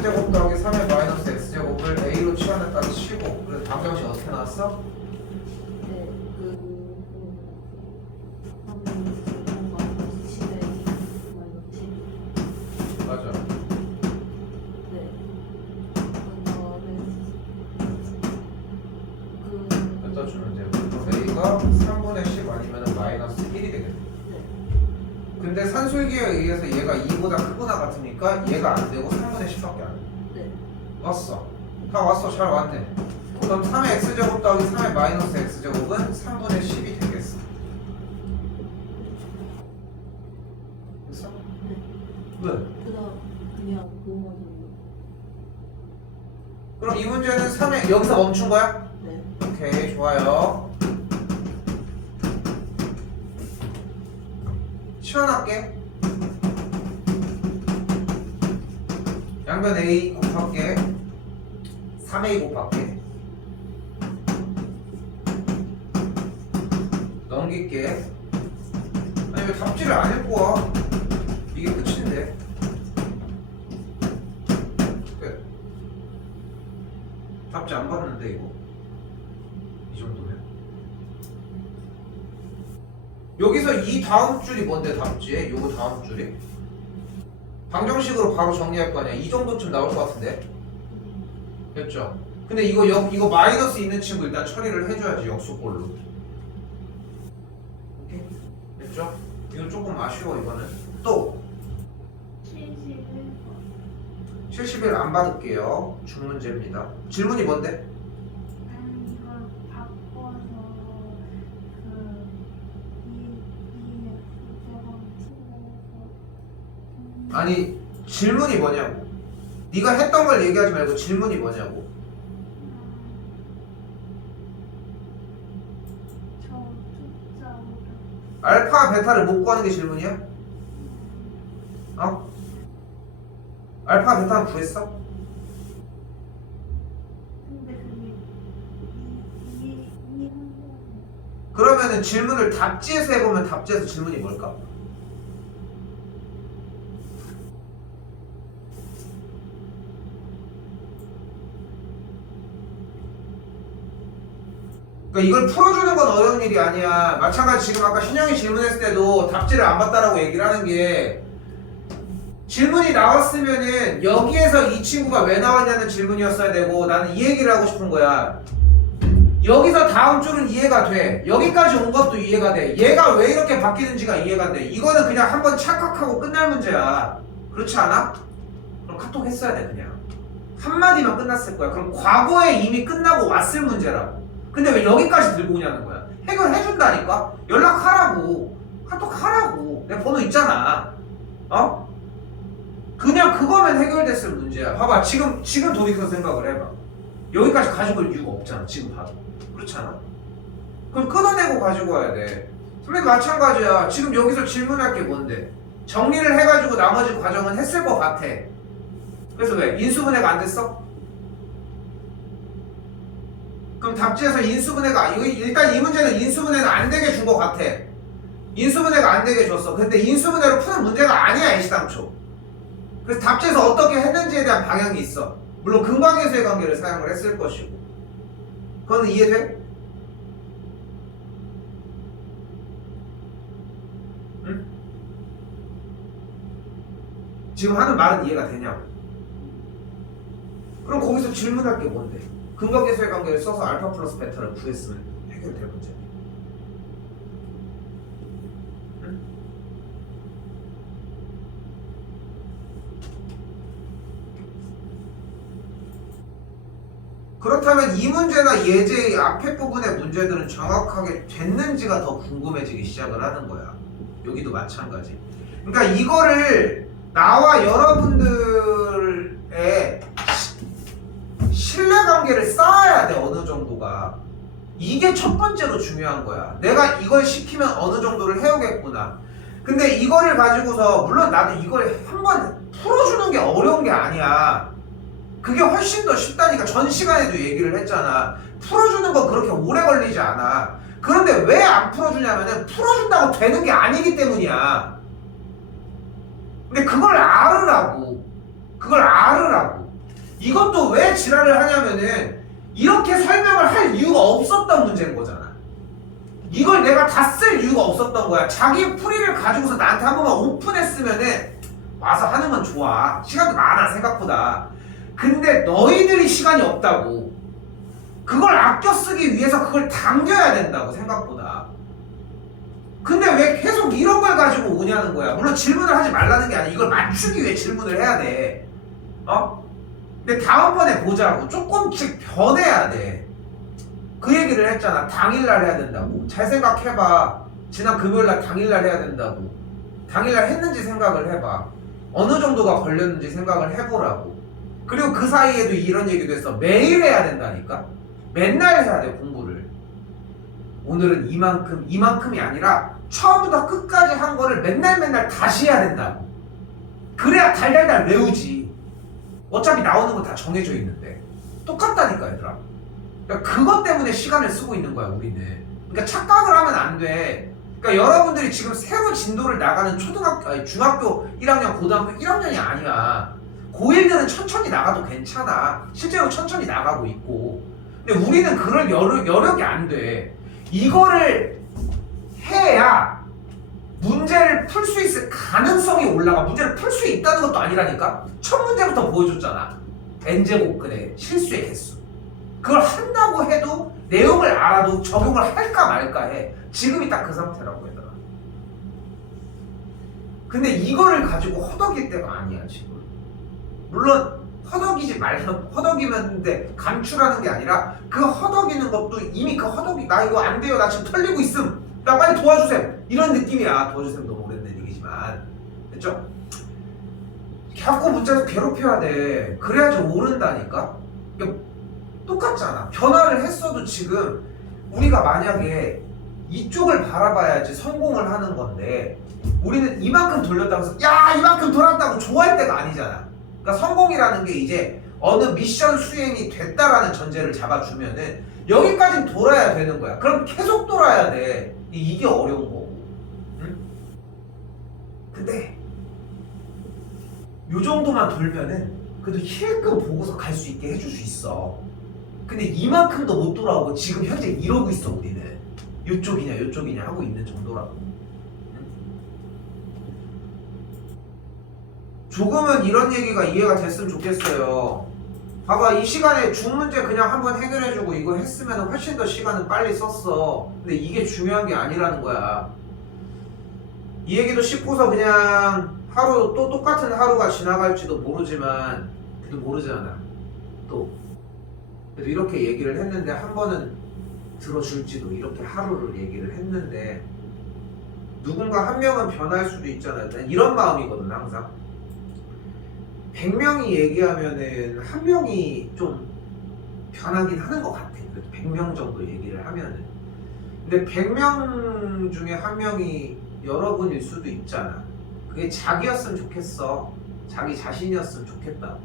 x제곱 더하기 3의 마이너스 x제곱을 a로 치환했다고 치고 그래서 방정식 어떻게 나왔어? 네, 맞아. 갖다 주면 되고 그럼 a가 3분의 10 아니면 마이너스 1이 되겠네. 근데 산술기에 의해서 얘가 2보다 크거나 같으니까 얘가 안 되고 3분의 10밖에 안 돼. 네. 왔어. 다 왔어. 잘 왔네. 그럼 3의 x제곱 더하기 3의 마이너스 x제곱은 3분의 10이 되겠어. 됐어? 네. 왜? 그다음 그냥 그거만 그럼 이 문제는 3의 여기서 멈춘 거야? 네. 오케이, 좋아요. 치환할게. 양변 a 곱할게. 3a 곱할게. 넘길게. 아니 왜 답지를 안 읽고 와? 이게 끝인데. 끝. 답지 안 봤는데 이거. 이 정도면. 여기서 이 다음 줄이 뭔데 답지에? 요거 다음 줄이? 방정식으로 바로 정리할 거 아니야. 이 정도쯤 나올 것 같은데. 됐죠? 근데 이거 마이너스 있는 친구 일단 처리를 해줘야지 역수꼴로. 오케이? 됐죠? 이건 조금 아쉬워 이거는. 또 71 안 받을게요. 중문제입니다. 질문이 뭔데? 아니 이걸 바꿔서 아니 질문이 뭐냐고. 네가 했던 걸 얘기하지 말고 질문이 뭐냐고. 알파 베타를 못 구하는 게 질문이야? 어? 알파 베타는 구했어? 근데 그게 이 그러면은 질문을 답지에서 해보면 답지에서 질문이 뭘까? 그러니까 이걸 풀어주는 건 어려운 일이 아니야. 마찬가지 지금 아까 신영이 질문했을 때도 답지를 안 봤다라고 얘기를 하는 게 질문이 나왔으면은 여기에서 이 친구가 왜 나왔냐는 질문이었어야 되고 나는 이 얘기를 하고 싶은 거야. 여기서 다음 줄은 이해가 돼. 여기까지 온 것도 이해가 돼. 얘가 왜 이렇게 바뀌는지가 이해가 돼. 이거는 그냥 한번 착각하고 끝날 문제야. 그렇지 않아? 그럼 카톡 했어야 돼 그냥. 한마디만 끝났을 거야. 그럼 과거에 이미 끝나고 왔을 문제라고. 근데 왜 여기까지 들고 오냐는 거야. 해결해준다니까? 연락하라고. 카톡 하라고. 내 번호 있잖아. 어? 그냥 그거면 해결됐을 문제야. 봐봐. 지금 돌이켜서 생각을 해봐. 여기까지 가지고 올 이유가 없잖아. 지금 봐도. 그렇잖아. 그럼 끊어내고 가지고 와야 돼. 선배님 마찬가지야. 지금 여기서 질문할 게 뭔데? 정리를 해가지고 나머지 과정은 했을 것 같아. 그래서 왜? 인수분해가 안 됐어? 그럼 답지에서 인수분해가 일단 이 문제는 인수분해는 안 되게 준 것 같아. 인수분해가 안 되게 줬어. 근데 인수분해로 푸는 문제가 아니야 애시당초. 그래서 답지에서 어떻게 했는지에 대한 방향이 있어. 물론 근광계수의 관계를 사용을 했을 것이고. 그건 이해돼? 응? 지금 하는 말은 이해가 되냐고. 그럼 거기서 질문할 게 뭔데? 근광계수의 관계를 써서 알파 플러스 베타를 구했으면 해결될 문제. 응? 그렇다면 이 문제나 예제의 앞에 부분의 문제들은 정확하게 됐는지가 더 궁금해지기 시작을 하는 거야. 여기도 마찬가지. 그러니까 이거를 나와 여러분들의 신뢰관계를 쌓아야 돼. 어느 정도가. 이게 첫 번째로 중요한 거야. 내가 이걸 시키면 어느 정도를 해오겠구나. 근데 이거를 가지고서 물론 나도 이걸 한번 풀어주는 게 어려운 게 아니야. 그게 훨씬 더 쉽다니까. 전 시간에도 얘기를 했잖아. 풀어주는 건 그렇게 오래 걸리지 않아. 그런데 왜 안 풀어주냐면은 풀어준다고 되는 게 아니기 때문이야. 근데 그걸 알으라고. 그걸 알으라고. 이것도 왜 지랄을 하냐면은 이렇게 설명을 할 이유가 없었던 문제인 거잖아. 이걸 내가 다 쓸 이유가 없었던 거야. 자기 풀이를 가지고서 나한테 한 번만 오픈했으면은 와서 하는 건 좋아. 시간도 많아 생각보다. 근데 너희들이 시간이 없다고. 그걸 아껴 쓰기 위해서 그걸 당겨야 된다고 생각보다. 근데 왜 계속 이런 걸 가지고 오냐는 거야. 물론 질문을 하지 말라는 게 아니라 이걸 맞추기 위해 질문을 해야 돼. 근데 다음번에 보자고. 조금씩 변해야 돼. 그 얘기를 했잖아. 당일날 해야 된다고. 잘 생각해봐. 지난 금요일날 당일날 해야 된다고. 당일날 했는지 생각을 해봐. 어느 정도가 걸렸는지 생각을 해보라고. 그리고 그 사이에도 이런 얘기도 했어. 매일 해야 된다니까. 맨날 해야 돼 공부를. 오늘은 이만큼이 아니라 처음부터 끝까지 한 거를 맨날 다시 해야 된다고. 그래야 달달달 외우지. 어차피 나오는 건 다 정해져 있는데. 똑같다니까 얘들아. 그러니까 그것 때문에 시간을 쓰고 있는 거야 우리는. 그러니까 착각을 하면 안 돼. 그러니까 여러분들이 지금 새로 진도를 나가는 중학교 1학년, 고등학교 1학년이 아니야. 고1들은 천천히 나가도 괜찮아. 실제로 천천히 나가고 있고. 근데 우리는 그럴 여력이 안 돼. 이거를 해야 문제를 풀 수 있을 가능성이 올라가. 문제를 풀 수 있다는 것도 아니라니까. 첫 문제부터 보여줬잖아. n제곱근의 실수의 개수. 그걸 한다고 해도 내용을 알아도 적용을 할까 말까 해. 지금이 딱 그 상태라고 얘들아. 근데 이거를 가지고 허덕일 때가 아니야 지금. 물론 허덕이지 말면 허덕이면 근데 감추라는 게 아니라 그 허덕이는 것도 이미 그 허덕이 나 이거 안 돼요. 나 지금 털리고 있음. 나 빨리 도와주세요. 이런 느낌이야. 도와주세요 너무 오래된 얘기지만. 됐죠? 자꾸 문자에서 괴롭혀야 돼. 그래야지 오른다니까. 그러니까 똑같잖아. 변화를 했어도 지금 우리가 만약에 이쪽을 바라봐야지 성공을 하는 건데 우리는 이만큼 돌렸다고 해서 야 이만큼 돌았다고 좋아할 때가 아니잖아. 그러니까 성공이라는 게 이제 어느 미션 수행이 됐다라는 전제를 잡아주면은 여기까지는 돌아야 되는 거야. 그럼 계속 돌아야 돼. 이게 어려운 거고. 응? 근데 요 정도만 돌면은 그래도 힐끔 보고서 갈 수 있게 해줄 수 있어. 근데 이만큼도 못 돌아오고 지금 현재 이러고 있어 우리는. 요쪽이냐 하고 있는 정도라고. 응? 조금은 이런 얘기가 이해가 됐으면 좋겠어요. 봐봐 이 시간에 중문제 그냥 한번 해결해주고 이거 했으면 훨씬 더 시간은 빨리 썼어. 근데 이게 중요한 게 아니라는 거야. 이 얘기도 씹고서 그냥 하루 또 똑같은 하루가 지나갈지도 모르지만 그래도 모르잖아. 또 그래도 이렇게 얘기를 했는데 한 번은 들어줄지도. 이렇게 하루를 얘기를 했는데 누군가 한 명은 변할 수도 있잖아요. 난 이런 마음이거든 항상. 100명이 얘기하면은 한 명이 좀 변하긴 하는 것 같아. 100명 정도 얘기를 하면은. 근데 100명 중에 한 명이 여러분일 수도 있잖아. 그게 자기였으면 좋겠어. 자기 자신이었으면 좋겠다.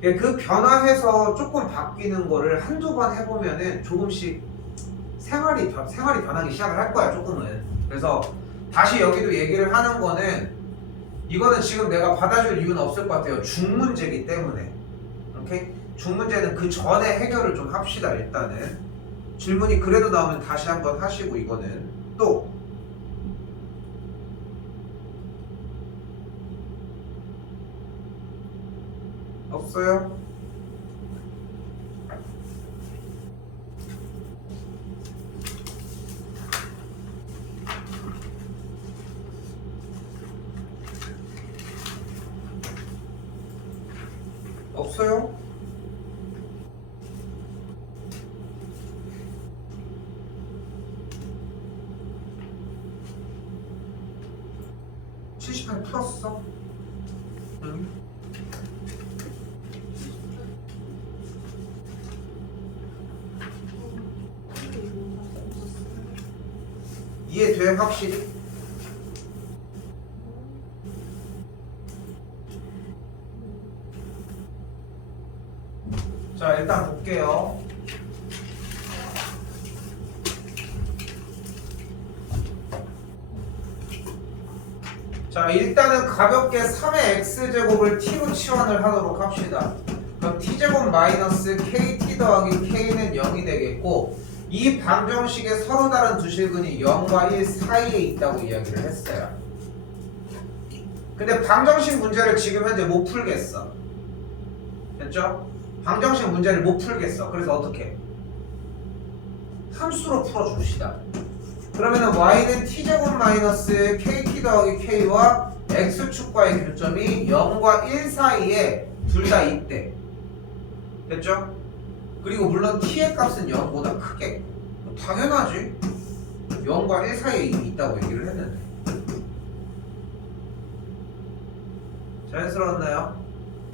그 변화해서 조금 바뀌는 거를 한두 번 해보면은 조금씩 생활이 변하기 시작을 할 거야 조금은. 그래서 다시 여기도 얘기를 하는 거는 이거는 지금 내가 받아줄 이유는 없을 것 같아요. 중문제이기 때문에. 오케이? 중문제는 그 전에 해결을 좀 합시다 일단은. 질문이 그래도 나오면 다시 한번 하시고 이거는 또 없어요? 없어요? (78) 풀었어? 응? 이해돼 확실히? 자 일단 볼게요. 자 일단은 가볍게 3의 x제곱을 t로 치환을 하도록 합시다. 그럼 t제곱 마이너스 kt 더하기 k는 0이 되겠고 이 방정식에 서로 다른 두 실근이 0과 1 사이에 있다고 이야기를 했어요. 근데 방정식 문제를 지금 현재 못 풀겠어. 됐죠? 방정식 문제를 못 풀겠어. 그래서 어떻게? 함수로 풀어줍시다. 그러면은 y는 t제곱 마이너스 kt 더하기 k와 x축과의 교점이 0과 1 사이에 둘 다 있대. 됐죠? 그리고 물론 t의 값은 0보다 크게. 당연하지. 0과 1 사이에 이미 있다고 얘기를 했는데. 자연스러웠나요?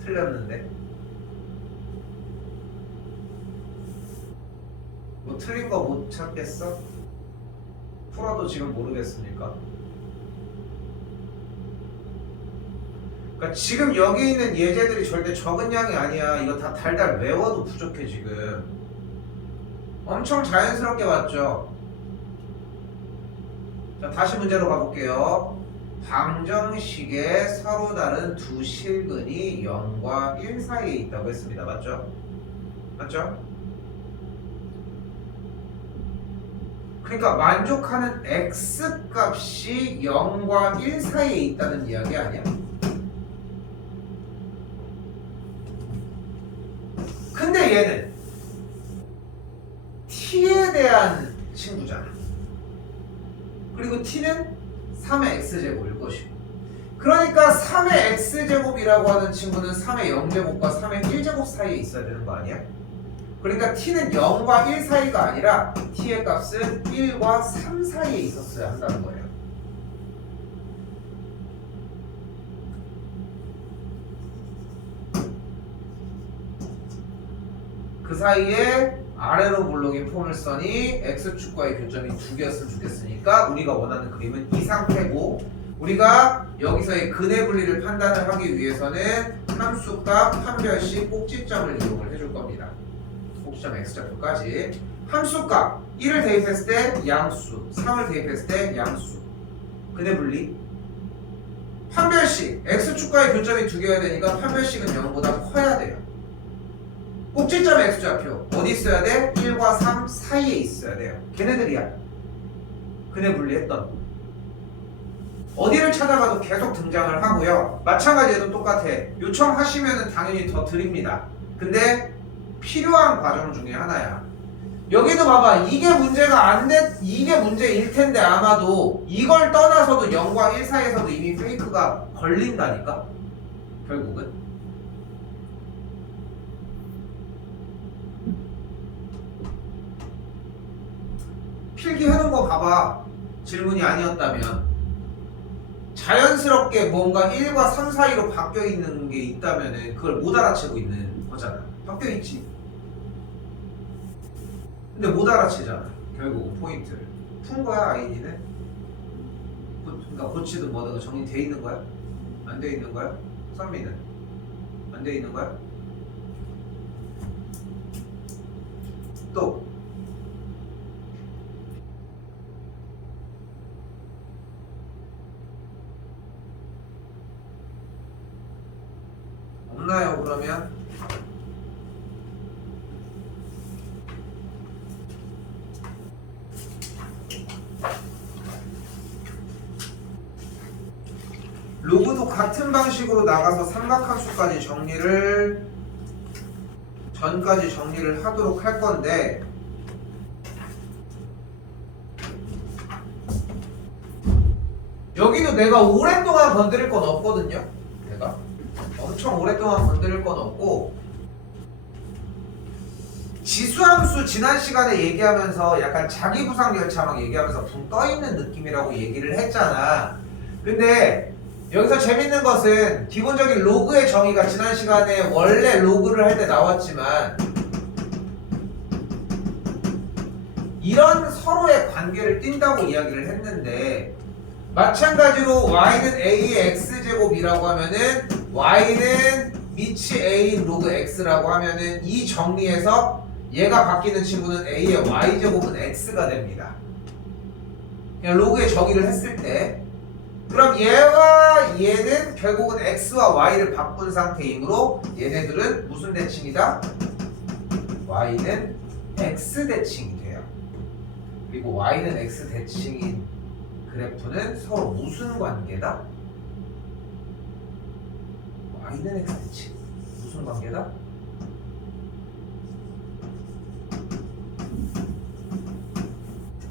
틀렸는데. 뭐 틀린 거 못 찾겠어? 풀어도 지금 모르겠습니까? 그러니까 지금 여기 있는 예제들이 절대 적은 양이 아니야. 이거 다 달달 외워도 부족해 지금. 엄청 자연스럽게 왔죠? 자, 다시 문제로 가볼게요. 방정식에 서로 다른 두 실근이 0과 1 사이에 있다고 했습니다. 맞죠? 맞죠? 그러니까 만족하는 x값이 0과 1 사이에 있다는 이야기 아니야? 근데 얘는 t에 대한 친구잖아. 그리고 t는 3의 x제곱일 것이고, 그러니까 3의 x제곱이라고 하는 친구는 3의 0제곱과 3의 1제곱 사이에 있어야 되는 거 아니야? 그러니까 t는 0과 1 사이가 아니라 t의 값은 1과 3 사이에 있었어야 한다는 거예요. 그 사이에 아래로 볼록인 포물선이 x축과의 교점이 두 개였으면 좋겠으니까 우리가 원하는 그림은 이 상태고, 우리가 여기서의 근의 분리를 판단을 하기 위해서는 함수값 판별식 꼭지점을 이용을 해줄 겁니다. 꼭지점 x좌표까지. 함수값 1을 대입했을 때 양수, 3을 대입했을 때 양수. 근의 분리. 판별식 x축과의 교점이 두 개여야 되니까 판별식은 0보다 커야 돼요. 꼭지점 x좌표 어디 있어야 돼? 1과 3 사이에 있어야 돼요. 걔네들이야. 근의 분리했던 어디를 찾아가도 계속 등장을 하고요. 마찬가지로 똑같아. 요청하시면 당연히 더 드립니다. 근데 필요한 과정 중에 하나야. 여기도 봐봐. 이게 문제가 안 돼. 이게 문제일 텐데 아마도 이걸 떠나서도 0과 1 사이에서도 이미 페이크가 걸린다니까. 결국은. 필기해놓은 거 봐봐. 질문이 아니었다면 자연스럽게 뭔가 1과 3 사이로 바뀌어 있는 게 있다면 그걸 못 알아채고 있는 거잖아. 바뀌어 있지. 근데 못 알아채잖아. 결국 포인트를 푼 거야. 아이디는 그러니까 고치든 뭐든 정리돼 있는 거야? 안 돼 있는 거야? 선미는 안 돼 있는 거야? 또 없나요? 그러면 로그도 같은 방식으로 나가서 삼각함수까지 전까지 정리를 하도록 할 건데, 여기도 내가 오랫동안 건드릴 건 없거든요. 내가 엄청 오랫동안 건드릴 건 없고, 지수함수 지난 시간에 얘기하면서 약간 자기부상열차 막 얘기하면서 붕 떠있는 느낌이라고 얘기를 했잖아. 근데 여기서 재밌는 것은 기본적인 로그의 정의가 지난 시간에 원래 로그를 할 때 나왔지만 이런 서로의 관계를 띈다고 이야기를 했는데, 마찬가지로 y는 a의 x제곱이라고 하면은 y는 미치 a인 로그 x라고 하면은 이 정리에서 얘가 바뀌는 친구는 a의 y제곱은 x가 됩니다. 그냥 로그의 정의를 했을 때. 그럼 얘와 얘는 결국은 x와 y를 바꾼 상태이므로 얘네들은 무슨 대칭이다? y는 x 대칭이 돼요. 그리고 y는 x 대칭인 그래프는 서로 무슨 관계다? y는 x 대칭. 무슨 관계다?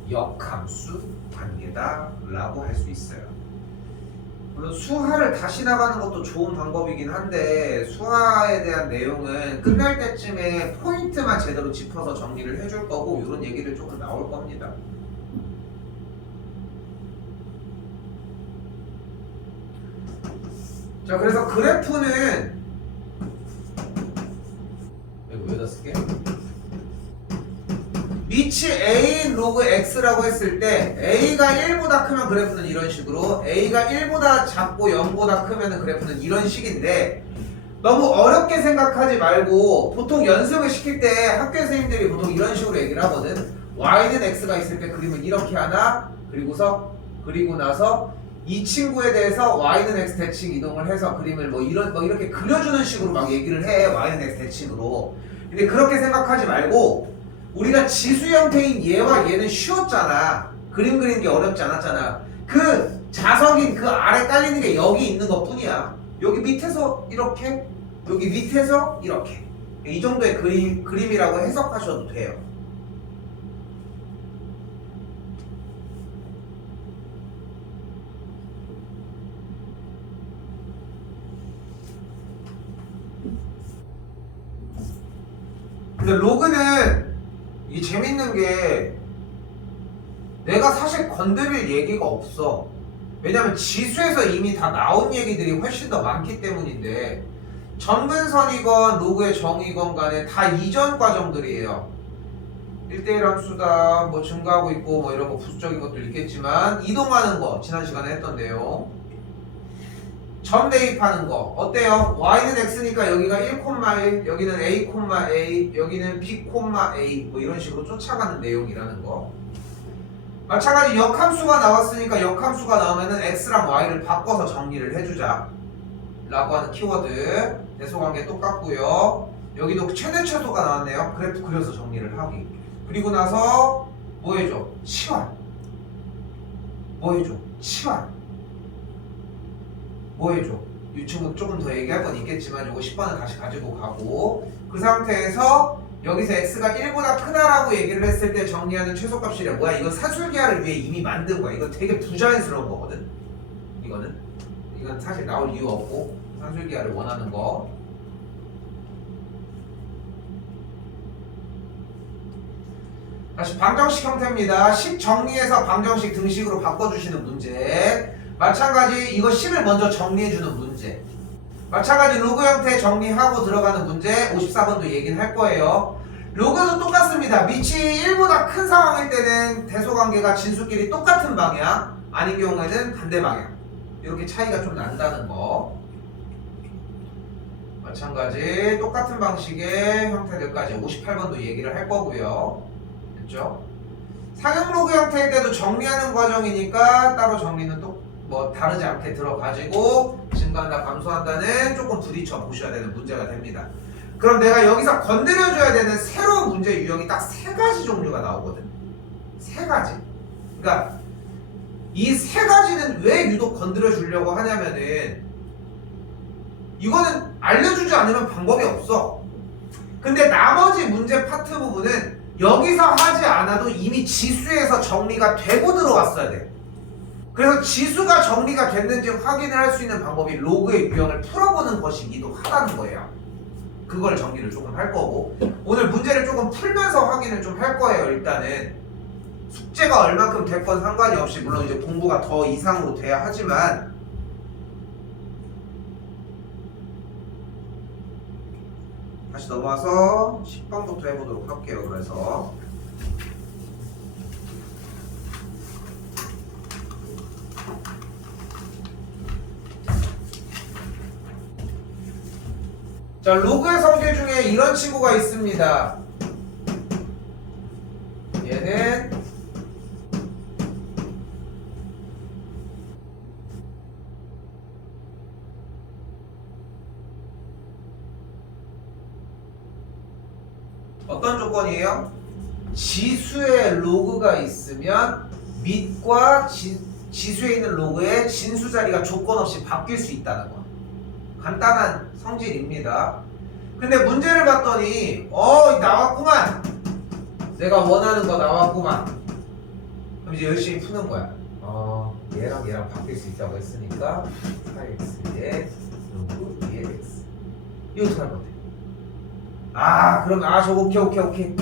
역함수 관계다 라고 할 수 있어요. 물론 수하를 다시 나가는 것도 좋은 방법이긴 한데 수하에 대한 내용은 끝날 때쯤에 포인트만 제대로 짚어서 정리를 해줄 거고 이런 얘기를 조금 나올 겁니다. 자, 그래서 그래프는 이거 여기다 쓸게. 위치 A 로그 X라고 했을 때 A가 1보다 크면 그래프는 이런 식으로, A가 1보다 작고 0보다 크면 그래프는 이런 식인데, 너무 어렵게 생각하지 말고 보통 연습을 시킬 때 학교 선생님들이 보통 이런 식으로 얘기를 하거든. Y는 X가 있을 때 그림을 이렇게 하나, 그리고 나서 이 친구에 대해서 Y는 X 대칭 이동을 해서 그림을 뭐 이렇게 그려주는 식으로 막 얘기를 해. Y는 X 대칭으로. 근데 그렇게 생각하지 말고 우리가 지수 형태인 얘와 얘는 쉬웠잖아. 그림 그리는 게 어렵지 않았잖아. 그 자석인 그 아래 깔리는 게 여기 있는 것 뿐이야. 여기 밑에서 이렇게, 여기 밑에서 이렇게. 이 정도의 그림이라고 해석하셔도 돼요. 근데 로그는 이 재밌는 게 내가 사실 건드릴 얘기가 없어. 왜냐면 지수에서 이미 다 나온 얘기들이 훨씬 더 많기 때문인데, 점근선이건 로그의 정의건 간에 다 이전 과정들이에요. 1대1 함수다, 뭐 증가하고 있고 뭐 이런 거 부수적인 것도 있겠지만, 이동하는 거 지난 시간에 했던 내용, 점 대입하는 거 어때요? y는 x니까 여기가 1,1, 여기는 a,a, 여기는 b,a 뭐 이런 식으로 쫓아가는 내용이라는 거. 마찬가지 역함수가 나왔으니까 역함수가 나오면은 x랑 y를 바꿔서 정리를 해주자 라고 하는 키워드. 대소관계 똑같고요. 여기도 최대 최소가 나왔네요. 그래프 그려서 정리를 하기. 그리고 나서 뭐 해줘? 치환. 뭐 해줘? 치환. 뭐 해줘? 이 친구 조금 더 얘기할 건 있겠지만 요거 10번은 다시 가지고 가고, 그 상태에서 여기서 x가 1보다 크다라고 얘기를 했을 때 정리하는 최소값이래. 뭐야? 이건 사술기하를 위해 이미 만든 거야. 이거 되게 부자연스러운 거거든. 이건 사실 나올 이유 없고 사술기하를 원하는 거. 다시 방정식 형태입니다. 식 정리해서 방정식 등식으로 바꿔주시는 문제. 마찬가지 이거 식을 먼저 정리해주는 문제. 마찬가지 로그 형태 정리하고 들어가는 문제. 54번도 얘기는 할 거예요. 로그도 똑같습니다. 밑이 1보다 큰 상황일 때는 대소관계가 진수끼리 똑같은 방향, 아닌 경우에는 반대 방향. 이렇게 차이가 좀 난다는 거. 마찬가지 똑같은 방식의 형태들까지 58번도 얘기를 할 거고요. 됐죠? 상형 로그 형태일 때도 정리하는 과정이니까 따로 정리는 또 뭐 다르지 않게 들어가지고 증가한다 감소한다는 조금 부딪혀 보셔야 되는 문제가 됩니다. 그럼 내가 여기서 건드려줘야 되는 새로운 문제 유형이 딱 3가지 종류가 나오거든. 3가지. 그러니까 이 3가지는 왜 유독 건드려 주려고 하냐면은 이거는 알려주지 않으면 방법이 없어. 근데 나머지 문제 파트 부분은 여기서 하지 않아도 이미 지수에서 정리가 되고 들어왔어야 돼. 그래서 지수가 정리가 됐는지 확인을 할 수 있는 방법이 로그의 유형을 풀어보는 것이기도 하다는 거예요. 그걸 정리를 조금 할 거고, 오늘 문제를 조금 풀면서 확인을 좀 할 거예요. 일단은 숙제가 얼만큼 됐건 상관이 없이, 물론 이제 공부가 더 이상으로 돼야 하지만, 다시 넘어와서 10번부터 해보도록 할게요. 그래서 자, 로그의 성질 중에 이런 친구가 있습니다. 얘는 어떤 조건이에요? 지수에 로그가 있으면 밑과 지수에 있는 로그의 진수 자리가 조건 없이 바뀔 수 있다는 거. 간단한 성질입니다. 근데 문제를 봤더니 나왔구만. 내가 원하는 거 나왔구만. 그럼 이제 열심히 푸는 거야. 얘랑 얘랑 바뀔 수 있다고 했으니까 4x의 로그 2의 x. 이거 어떻게 할 건데? 그럼 저거 오케이.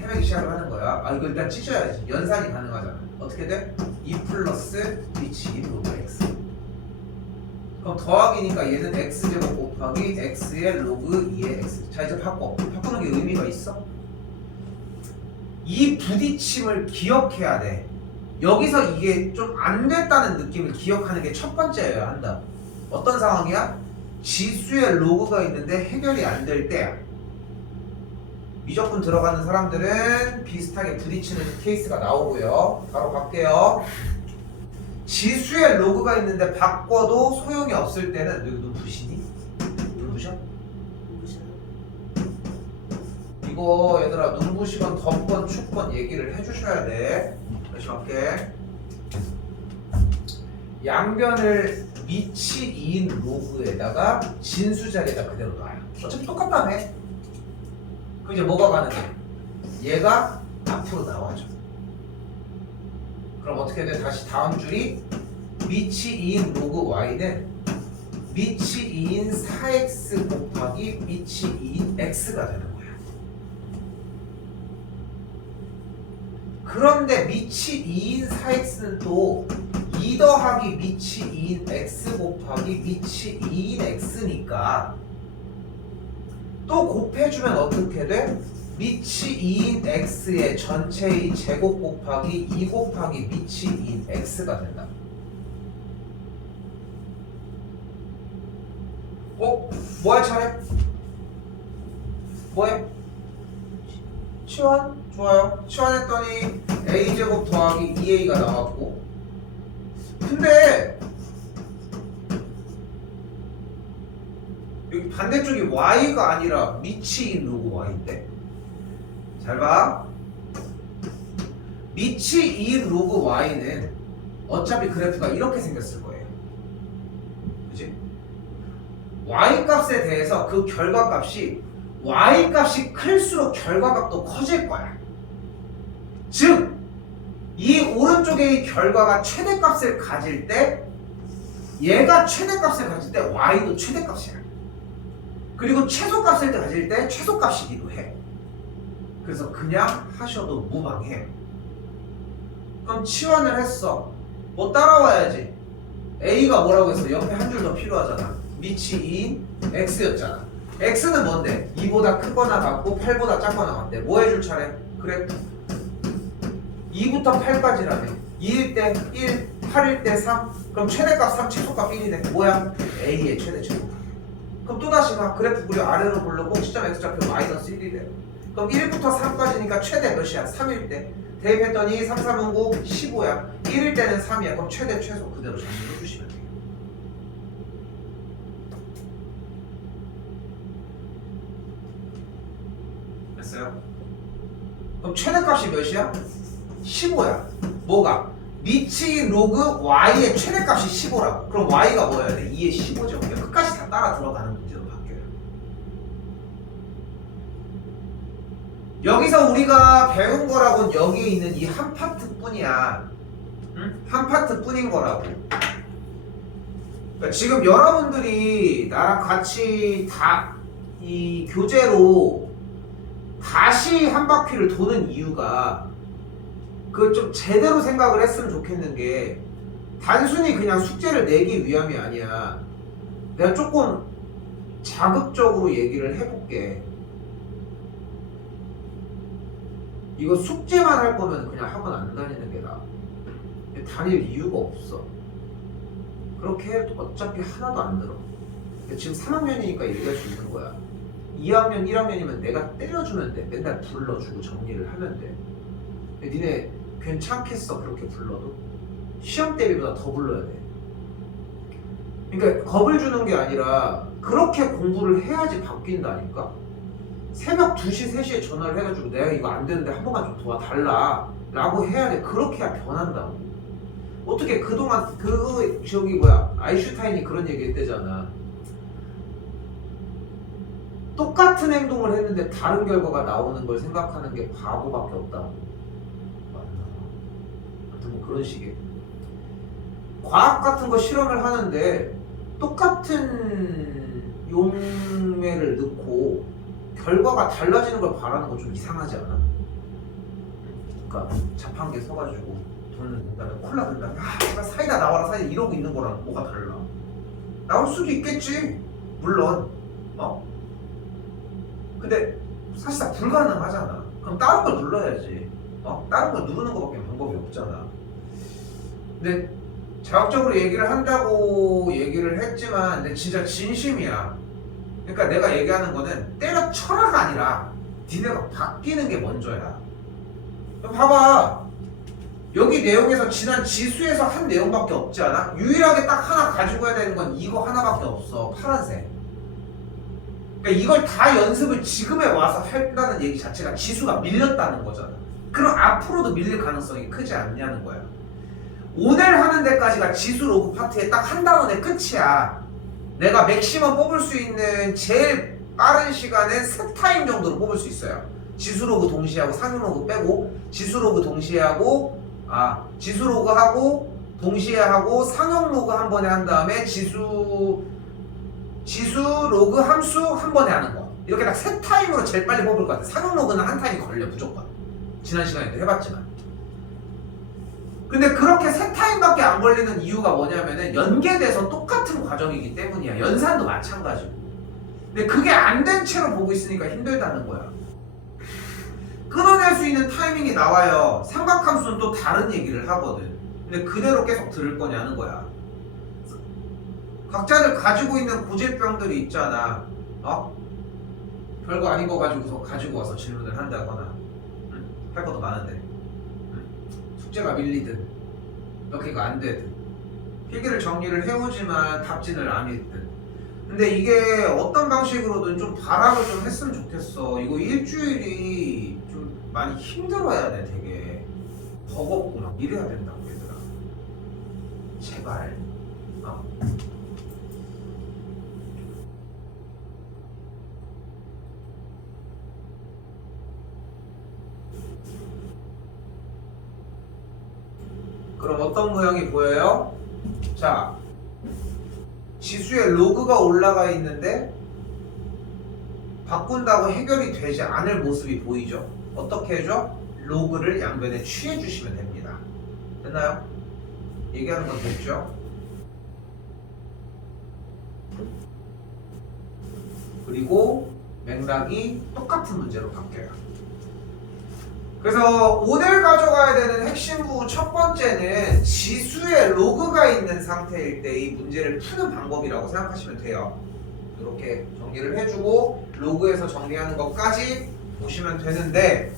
해내기 시작을 하는 거야. 이거 일단 찢어야지. 연산이 가능하잖아. 어떻게 돼? 2 플러스 미치 로그 x. 그럼 더하기니까 얘는 x제곱 곱하기 x의 로그 2의 x. 자, 이제 바꾸는 게 의미가 있어? 이 부딪힘을 기억해야 돼. 여기서 이게 좀 안 됐다는 느낌을 기억하는 게 첫 번째여야 한다. 어떤 상황이야? 지수에 로그가 있는데 해결이 안 될 때야. 미적분 들어가는 사람들은 비슷하게 부딪히는 케이스가 나오고요. 바로 갈게요. 지수에 로그가 있는데 바꿔도 소용이 없을 때는 여기 눈 부시니? 눈부셔? 이거 얘들아 눈부시건 덥건 춥건 얘기를 해주셔야 돼. 다시 갈게. 양변을 미치 2인 로그에다가 진수 자리에다 그대로 놔요. 어차피 똑같다며. 그럼 이제 뭐가 가능해? 얘가 앞으로 나와줘. 그럼 어떻게 돼? 다시 다음 줄이 미치 2인 로그 y는 미치 2인 4x 곱하기 미치 2인 x가 되는 거야. 그런데 미치 2인 4x는 또 2 더하기 미치 2인 x 곱하기 미치 2인 x니까 또 곱해주면 어떻게 돼? 미치 2인 x의 전체의 제곱 곱하기 2 곱하기 미치 2인 x가 된다. 뭐 할 차례? 뭐해? 치환? 좋아요. 치환했더니 a제곱 더하기 2a가 나왔고, 근데 여기 반대쪽이 y가 아니라 미치인 로그 y인데, 잘 봐. 미치인 로그 y는 어차피 그래프가 이렇게 생겼을 거예요. 그치? y 값에 대해서 그 결과값이 y 값이 클수록 결과값도 커질 거야. 즉, 이 오른쪽의 결과가 최대값을 가질 때 얘가 최대값을 가질 때 y도 최대값이야. 그리고 최소값을 가질 때 최소값이기도 해. 그래서 그냥 하셔도 무방해요. 그럼 치환을 했어. 뭐 따라와야지. a가 뭐라고 했어? 옆에 한 줄 더 필요하잖아. 미치 2인 x였잖아. x는 뭔데? 2보다 크거나 같고 8보다 작거나 같대. 뭐 해줄 차례? 그래, 2부터 8까지라며. 2일 때 1, 8일 때 3. 그럼 최대값 3, 최소값 1이네. 뭐야? a의 최대 최소. 그럼 또다시 가. 그래프 그려. 아래로 고르고 시점 x좌표 마이너스 1이래. 그럼 1부터 3까지니까 최대 몇이야? 3일 때. 대입했더니 3, 3은 9, 15야. 1일 때는 3이야. 그럼 최대 최소 그대로 정리해 주시면 돼요. 됐어요? 그럼 최대값이 몇이야? 15야. 뭐가? 미치 로그 y의 최대값이 15라고. 그럼 y가 뭐여야 돼? 2의 15죠. 그냥 끝까지 다 따라 들어가는 문제로 바뀌어요. 여기서 우리가 배운 거라고는 여기에 있는 이 한 파트뿐이야. 응? 한 파트뿐인 거라고. 그러니까 지금 여러분들이 나랑 같이 다 이 교재로 다시 한 바퀴를 도는 이유가 그 좀 제대로 생각을 했으면 좋겠는 게, 단순히 그냥 숙제를 내기 위함이 아니야. 내가 조금 자극적으로 얘기를 해볼게. 이거 숙제만 할 거면 그냥 학원 안 다니는 게 나아. 다닐 이유가 없어. 그렇게 해도 어차피 하나도 안 들어. 지금 3학년이니까 얘기할 수 있는 거야. 2학년, 1학년이면 내가 때려주면 돼. 맨날 불러주고 정리를 하면 돼. 근데 니네 괜찮겠어, 그렇게 불러도? 시험 대비보다 더 불러야 돼. 그러니까 겁을 주는 게 아니라 그렇게 공부를 해야지 바뀐다니까. 새벽 2시, 3시에 전화를 해가지고 내가 이거 안 되는데 한 번만 좀 도와달라 라고 해야 돼. 그렇게 해야 변한다고. 어떻게 그동안 아인슈타인이 그런 얘기 했대잖아. 똑같은 행동을 했는데 다른 결과가 나오는 걸 생각하는 게 바보밖에 없다. 맞나? 아무튼 뭐 그런 식의 과학 같은 거 실험을 하는데 똑같은 용매를 넣고 결과가 달라지는 걸 바라는 건 좀 이상하지 않아? 그러니까 자판기에 서가지고 돈을 낸 다음에 콜라 든 다음에 제발 사이다 나와라 사이다 이러고 있는 거랑 뭐가 달라? 나올 수도 있겠지 물론 근데 사실상 불가능하잖아. 그럼 다른 걸 눌러야지. 다른 걸 누르는 것밖에 방법이 없잖아. 근데 자극적으로 얘기를 한다고 얘기를 했지만 근데 진짜 진심이야. 그러니까 내가 얘기하는 거는 때려쳐라가 아니라 니네가 바뀌는 게 먼저야. 봐봐. 여기 내용에서 지난 지수에서 한 내용밖에 없지 않아? 유일하게 딱 하나 가지고 해야 되는 건 이거 하나밖에 없어. 파란색. 그러니까 이걸 다 연습을 지금에 와서 한다는 얘기 자체가 지수가 밀렸다는 거잖아. 그럼 앞으로도 밀릴 가능성이 크지 않냐는 거야. 오늘 하는 데까지가 지수 로그 파트의 딱 한 단원의 끝이야. 내가 맥시멈 뽑을 수 있는 제일 빠른 시간은 3타임 정도로 뽑을 수 있어요. 지수 로그 동시에 하고 상용 로그 빼고 지수 로그 동시에 하고 지수 로그 하고 동시에 하고 상용 로그 한 번에 한 다음에 지수 로그 함수 한 번에 하는 거. 이렇게 딱 3타임으로 제일 빨리 뽑을 것 같아. 상용 로그는 한 타임이 걸려 무조건. 지난 시간에도 해봤지만. 근데 그렇게 3타임밖에 안 걸리는 이유가 뭐냐면은 연계돼서 똑같은 과정이기 때문이야. 연산도 마찬가지고. 근데 그게 안 된 채로 보고 있으니까 힘들다는 거야. 끊어낼 수 있는 타이밍이 나와요. 삼각함수는 또 다른 얘기를 하거든. 근데 그대로 계속 들을 거냐는 거야. 각자들 가지고 있는 고질병들이 있잖아. 별거 아닌 거 가지고 와서 질문을 한다거나 할 것도 많은데 숙제가 밀리든 여기가 안 되든 필기를 정리를 해오지만 답진을 안 했든 근데 이게 어떤 방식으로든 좀 발악을 좀 했으면 좋겠어. 이거 일주일이 좀 많이 힘들어야 돼. 되게 버겁고 막 이래야 된다고 얘들아. 제발 그럼 어떤 모양이 보여요? 자, 지수에 로그가 올라가 있는데 바꾼다고 해결이 되지 않을 모습이 보이죠? 어떻게 해줘? 로그를 양변에 취해 주시면 됩니다. 됐나요? 얘기하는 건 됐죠? 그리고 맥락이 똑같은 문제로 바뀌어요. 그래서 오늘 가져가야 되는 핵심 부분 첫 번째는 지수에 로그가 있는 상태일 때 이 문제를 푸는 방법이라고 생각하시면 돼요. 이렇게 정리를 해주고 로그에서 정리하는 것까지 보시면 되는데